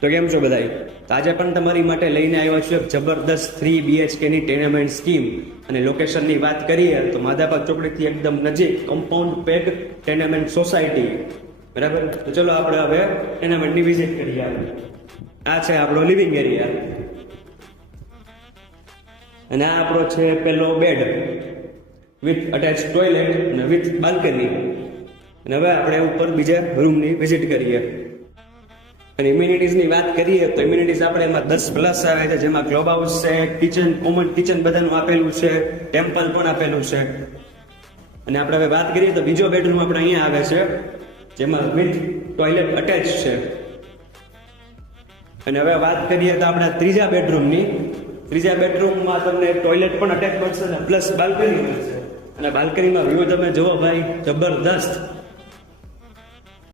તો કેમ છો બધાય? તો આજે પણ તમારી માટે લઈને આવ્યો છું એક જબરદસ્ત 3 BHK ની ટેનામેન્ટ સ્કીમ. અને લોકેશનની વાત કરીએ તો માધાપર ચોકડીથી એકદમ નજીક કમ્પાઉન્ડ પેક ટેનામેન્ટ સોસાયટી. બરાબર, તો ચલો આપણે હવે ટેનામેન્ટની વિઝિટ કરીએ. આ છે આપણો લિવિંગ એરિયા અને આ આપણો છે પેલો બેડ વિથ અટેચ ટોયલેટ અને વિથ બાલ્કની. અને હવે આપણે ઉપર બીજા રૂમની વિઝિટ કરીએ. અને ઇમ્યુનિટીઝની વાત કરીએ તો ઇમ્યુનિટીઝ આપણે એમાં 10+ આવે છે, જેમાં ક્લબ હાઉસ છે, કિચન, કોમન કિચન બધાનું આપેલું છે, ટેમ્પલ પણ આપેલું છે. અને આપણે હવે વાત કરીએ તો બીજો બેડરૂમ આપણે અહીંયા આવે છે, જેમાં વિથ ટોયલેટ અટેચ છે. અને હવે વાત કરીએ તો આપણે ત્રીજા બેડરૂમની. ત્રીજા બેડરૂમમાં તમને ટોયલેટ પણ અટેચ મળશે અને પ્લસ બાલ્કની મળશે. અને બાલ્કનીમાં વ્યૂ તમે જુઓ ભાઈ, જબરદસ્ત.